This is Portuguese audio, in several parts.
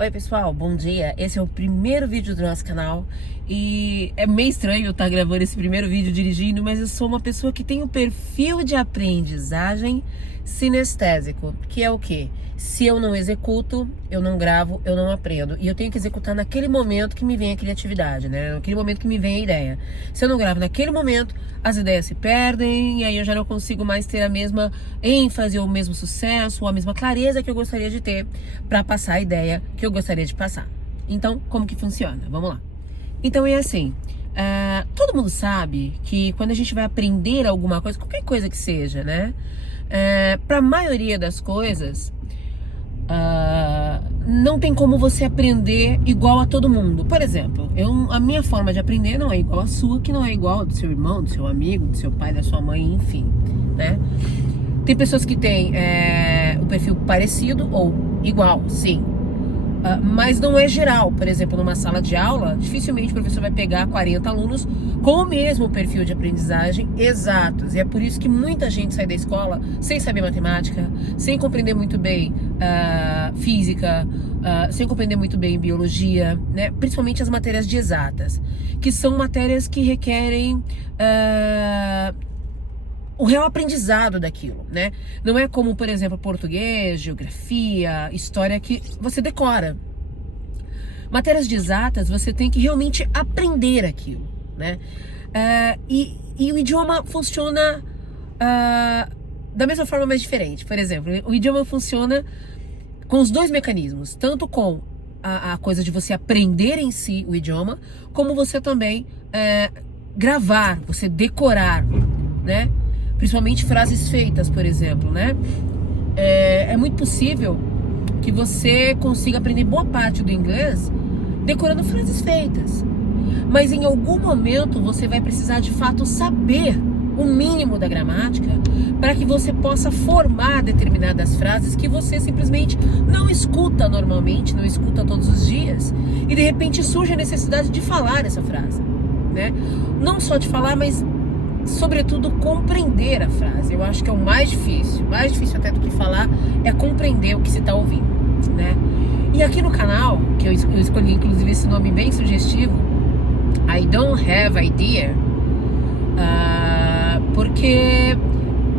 Oi pessoal, bom dia. Esse é o primeiro vídeo do nosso canal e é meio estranho eu estar gravando esse primeiro vídeo dirigindo, mas eu sou uma pessoa que tem um perfil de aprendizagem sinestésico, que é o quê? Se eu não executo, eu não gravo, eu não aprendo. E eu tenho que executar naquele momento que me vem a criatividade, né? Naquele momento que me vem a ideia. Se eu não gravo naquele momento, as ideias se perdem e aí eu já não consigo mais ter a mesma ênfase ou o mesmo sucesso ou a mesma clareza que eu gostaria de ter para passar a ideia que eu gostaria de passar. Então, como que funciona? Vamos lá. Então é assim, todo mundo sabe que quando a gente vai aprender alguma coisa, qualquer coisa que seja, né? Para a maioria das coisas, não tem como você aprender igual a todo mundo. Por exemplo, a minha forma de aprender não é igual a sua, que não é igual a do seu irmão, do seu amigo, do seu pai, da sua mãe, enfim, né? Tem pessoas que têm o perfil parecido ou igual, sim. Mas não é geral. Por exemplo, numa sala de aula, dificilmente o professor vai pegar 40 alunos com o mesmo perfil de aprendizagem exatos. E é por isso que muita gente sai da escola sem saber matemática, sem compreender muito bem física, sem compreender muito bem biologia, né? Principalmente as matérias de exatas, que são matérias que requerem o real aprendizado daquilo, né? Não é como, por exemplo, português, geografia, história, que você decora. Matérias de exatas, você tem que realmente aprender aquilo, né? E o idioma funciona da mesma forma, mas diferente. Por exemplo, o idioma funciona com os dois mecanismos, tanto com a coisa de você aprender em si o idioma, como você também gravar, você decorar, né? Principalmente frases feitas, por exemplo, né? É muito possível que você consiga aprender boa parte do inglês decorando frases feitas. Mas em algum momento você vai precisar de fato saber o mínimo da gramática para que você possa formar determinadas frases que você simplesmente não escuta normalmente, não escuta todos os dias, e de repente surge a necessidade de falar essa frase, né? Não só de falar, mas sobretudo compreender a frase. Eu acho que é o mais difícil até do que falar é compreender o que se está ouvindo, né? E aqui no canal, que eu escolhi inclusive esse nome bem sugestivo, I Don't Have Idea, porque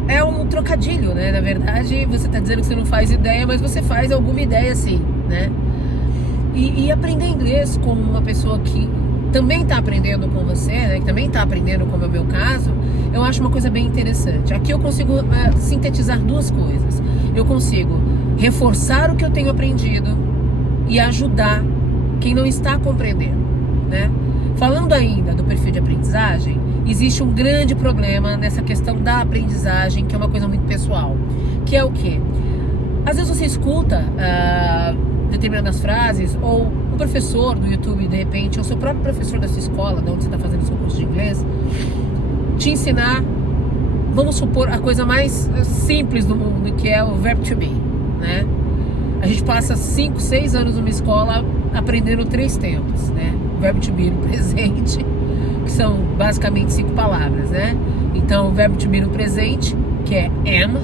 é um trocadilho, né? Na verdade, você está dizendo que você não faz ideia, mas você faz alguma ideia sim, né? E aprender inglês com uma pessoa que também está aprendendo com você, né, que também está aprendendo, como é o meu caso, eu acho uma coisa bem interessante. Aqui eu consigo sintetizar duas coisas. Eu consigo reforçar o que eu tenho aprendido e ajudar quem não está compreendendo, né? Falando ainda do perfil de aprendizagem, existe um grande problema nessa questão da aprendizagem, que é uma coisa muito pessoal, que é o quê? Às vezes você escuta determinadas frases, ou o professor do YouTube, de repente, ou o seu próprio professor da sua escola, de onde você está fazendo seu curso de inglês, te ensinar, vamos supor, a coisa mais simples do mundo, que é o verbo to be, né? A gente passa 5, 6 anos numa escola aprendendo 3 tempos, né? O verbo to be no presente, que são basicamente 5 palavras, né? Então, o verbo to be no presente, que é am,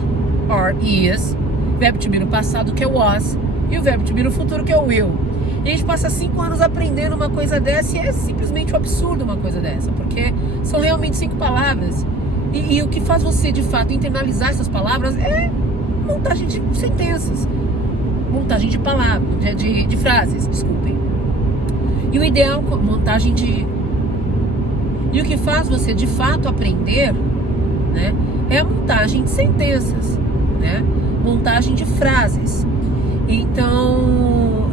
or is, verbo to be no passado, que é was, e o verbo to be no futuro, que é o will. E a gente passa 5 anos aprendendo uma coisa dessa, e é simplesmente um absurdo uma coisa dessa, porque são realmente 5 palavras. E o que faz você, de fato, internalizar essas palavras é montagem de sentenças, montagem de palavras, de frases, desculpem. E o ideal, montagem de... E o que faz você, de fato, aprender, né, é a montagem de sentenças, né, montagem de frases. Então,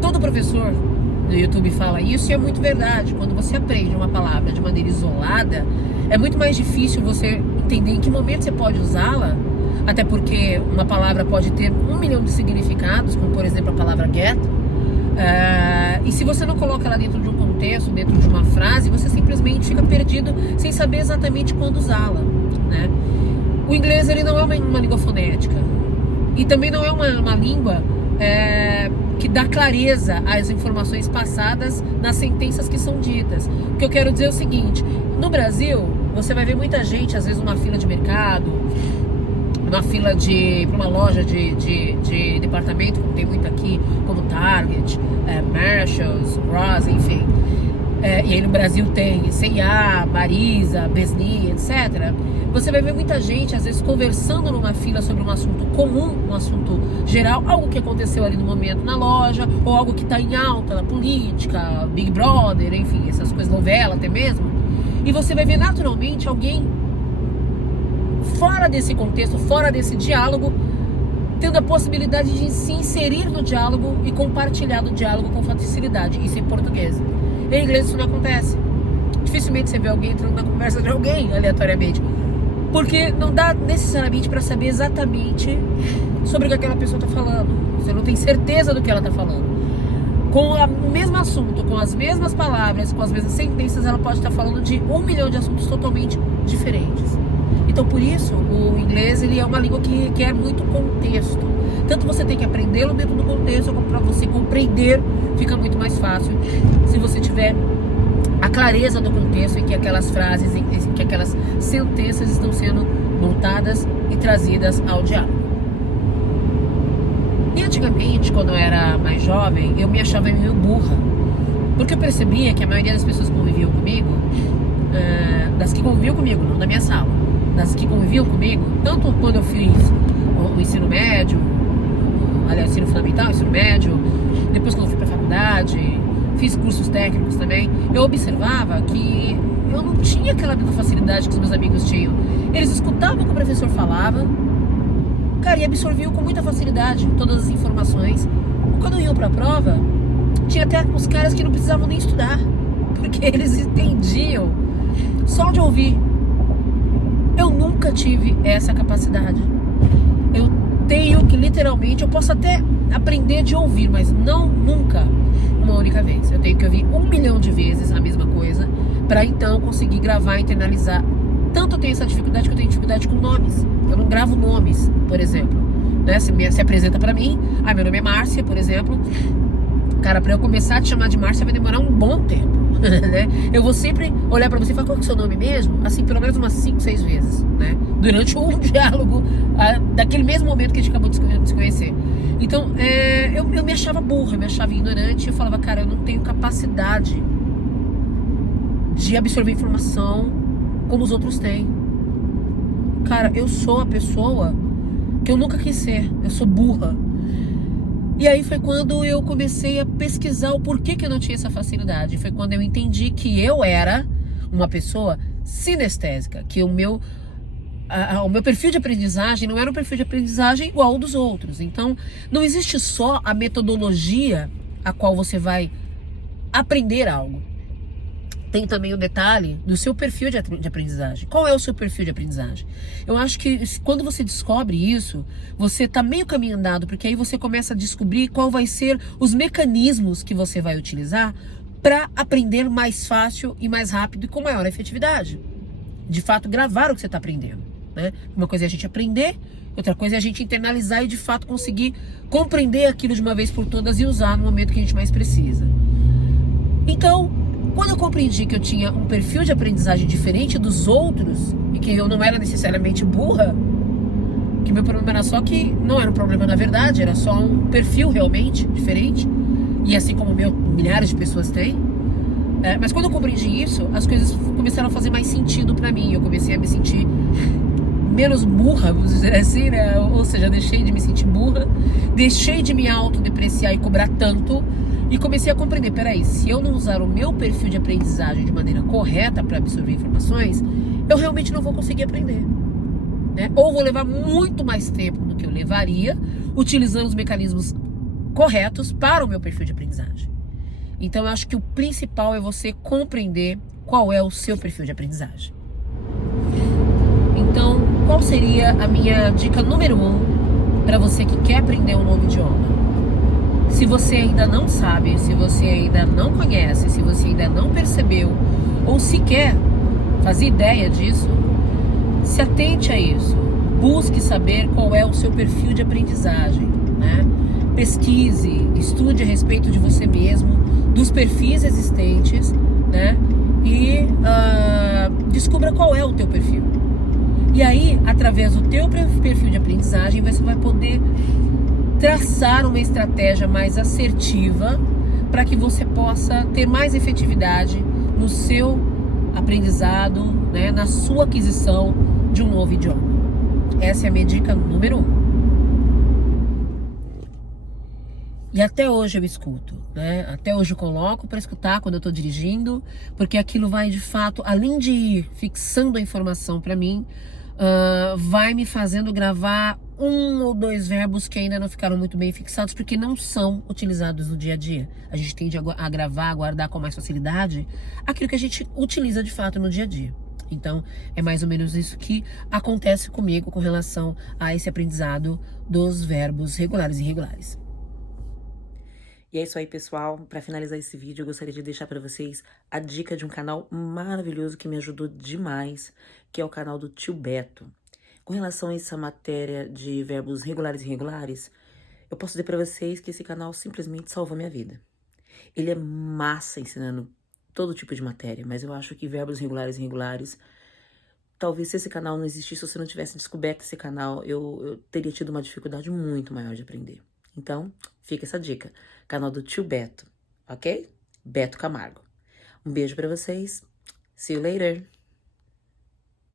todo professor do YouTube fala isso, e é muito verdade. Quando você aprende uma palavra de maneira isolada, é muito mais difícil você entender em que momento você pode usá-la, até porque uma palavra pode ter 1 milhão de significados, como por exemplo a palavra get, e se você não coloca ela dentro de um contexto, dentro de uma frase, você simplesmente fica perdido sem saber exatamente quando usá-la, né? O inglês, ele não é uma língua fonética, e também não é uma língua que dá clareza às informações passadas nas sentenças que são ditas. O que eu quero dizer é o seguinte: no Brasil, você vai ver muita gente, às vezes numa fila de mercado, numa fila para uma loja de departamento, como tem muito aqui, como Target, Marshalls, Ross, enfim. E aí no Brasil tem C&A, Marisa, Besni, etc. Você vai ver muita gente, às vezes, conversando numa fila sobre um assunto comum, um assunto geral, algo que aconteceu ali no momento na loja, ou algo que está em alta na política, Big Brother, enfim, essas coisas, novela até mesmo. E você vai ver naturalmente alguém fora desse contexto, fora desse diálogo, tendo a possibilidade de se inserir no diálogo e compartilhar do diálogo com facilidade. Isso em português. Em inglês isso não acontece. Dificilmente você vê alguém entrando na conversa de alguém aleatoriamente, porque não dá necessariamente para saber exatamente sobre o que aquela pessoa está falando. Você não tem certeza do que ela está falando. Com o mesmo assunto, com as mesmas palavras, com as mesmas sentenças, ela pode estar falando de 1 milhão de assuntos totalmente diferentes. Então, por isso, o inglês ele é uma língua que quer muito contexto. Tanto você tem que aprendê-lo dentro do contexto, como para você compreender, fica muito mais fácil se você tiver a clareza do contexto em que aquelas frases, em que aquelas sentenças estão sendo montadas e trazidas ao diálogo. E antigamente, quando eu era mais jovem, eu me achava meio burra, porque eu percebia que a maioria das pessoas que conviviam comigo, das que conviviam comigo, não da minha sala, das que conviviam comigo, tanto quando eu fiz o ensino médio, aliás, ensino fundamental, ensino médio, depois quando eu fui para a faculdade, fiz cursos técnicos também, eu observava que eu não tinha aquela mesma facilidade que os meus amigos tinham. Eles escutavam o que o professor falava, cara, e absorviam com muita facilidade todas as informações. Quando iam para a prova, tinha até os caras que não precisavam nem estudar, porque eles entendiam só de ouvir. Eu nunca tive essa capacidade. Eu tenho que, literalmente, eu posso até aprender de ouvir, mas nunca uma única vez. Eu tenho que ouvir 1 milhão de vezes a mesma coisa para então conseguir gravar, internalizar. Tanto eu tenho essa dificuldade que eu tenho dificuldade com nomes. Eu não gravo nomes, por exemplo. Né? Se apresenta para mim, meu nome é Márcia, por exemplo. Cara, para eu começar a te chamar de Márcia vai demorar um bom tempo. Né? Eu vou sempre olhar pra você e falar qual é o seu nome mesmo, assim, pelo menos umas 5, 6 vezes, né? Durante um diálogo daquele mesmo momento que a gente acabou de se conhecer. Então, eu me achava burra, eu me achava ignorante. Eu falava, cara, eu não tenho capacidade de absorver informação como os outros têm. Cara, eu sou a pessoa que eu nunca quis ser. Eu sou burra. E aí foi quando eu comecei a pesquisar o porquê que eu não tinha essa facilidade. Foi quando eu entendi que eu era uma pessoa sinestésica, que o meu perfil de aprendizagem não era um perfil de aprendizagem igual ao dos outros. Então, não existe só a metodologia a qual você vai aprender algo. Tem também o detalhe do seu perfil de aprendizagem. Qual é o seu perfil de aprendizagem? Eu acho que quando você descobre isso, você está meio caminho andado, porque aí você começa a descobrir qual vai ser os mecanismos que você vai utilizar para aprender mais fácil e mais rápido e com maior efetividade. De fato, gravar o que você está aprendendo. Né? Uma coisa é a gente aprender, outra coisa é a gente internalizar e de fato conseguir compreender aquilo de uma vez por todas e usar no momento que a gente mais precisa. Então, quando eu compreendi que eu tinha um perfil de aprendizagem diferente dos outros e que eu não era necessariamente burra, que meu problema era só que não era um problema na verdade, era só um perfil realmente diferente, e assim como milhares de pessoas têm, mas quando eu compreendi isso, as coisas começaram a fazer mais sentido pra mim. Eu comecei a me sentir menos burra, vamos dizer assim, né? Ou seja, deixei de me sentir burra, deixei de me autodepreciar e cobrar tanto, e comecei a compreender, peraí, se eu não usar o meu perfil de aprendizagem de maneira correta para absorver informações, eu realmente não vou conseguir aprender. Né? Ou vou levar muito mais tempo do que eu levaria, utilizando os mecanismos corretos para o meu perfil de aprendizagem. Então eu acho que o principal é você compreender qual é o seu perfil de aprendizagem. Então, qual seria a minha dica número 1 para você que quer aprender um novo idioma? Se você ainda não sabe, se você ainda não conhece, se você ainda não percebeu, ou sequer fazer ideia disso, se atente a isso. Busque saber qual é o seu perfil de aprendizagem, né? Pesquise, estude a respeito de você mesmo, dos perfis existentes, né? E descubra qual é o teu perfil. E aí, através do teu perfil de aprendizagem, você vai poder traçar uma estratégia mais assertiva para que você possa ter mais efetividade no seu aprendizado, né, na sua aquisição de um novo idioma. Essa é a minha dica número 1. E até hoje eu escuto, né? Até hoje eu coloco para escutar quando eu tô dirigindo, porque aquilo vai de fato, além de ir fixando a informação para mim, vai me fazendo gravar 1 ou 2 verbos que ainda não ficaram muito bem fixados, porque não são utilizados no dia a dia. A gente tende a gravar, a guardar com mais facilidade aquilo que a gente utiliza de fato no dia a dia. Então, é mais ou menos isso que acontece comigo com relação a esse aprendizado dos verbos regulares e irregulares. E é isso aí, pessoal. Para finalizar esse vídeo, eu gostaria de deixar para vocês a dica de um canal maravilhoso que me ajudou demais, que é o canal do Tio Beto. Com relação a essa matéria de verbos regulares e irregulares, eu posso dizer para vocês que esse canal simplesmente salvou minha vida. Ele é massa ensinando todo tipo de matéria, mas eu acho que verbos regulares e irregulares, talvez se esse canal não existisse, se eu não tivesse descoberto esse canal, eu teria tido uma dificuldade muito maior de aprender. Então, fica essa dica. Canal do Tio Beto, ok? Beto Camargo. Um beijo pra vocês. See you later.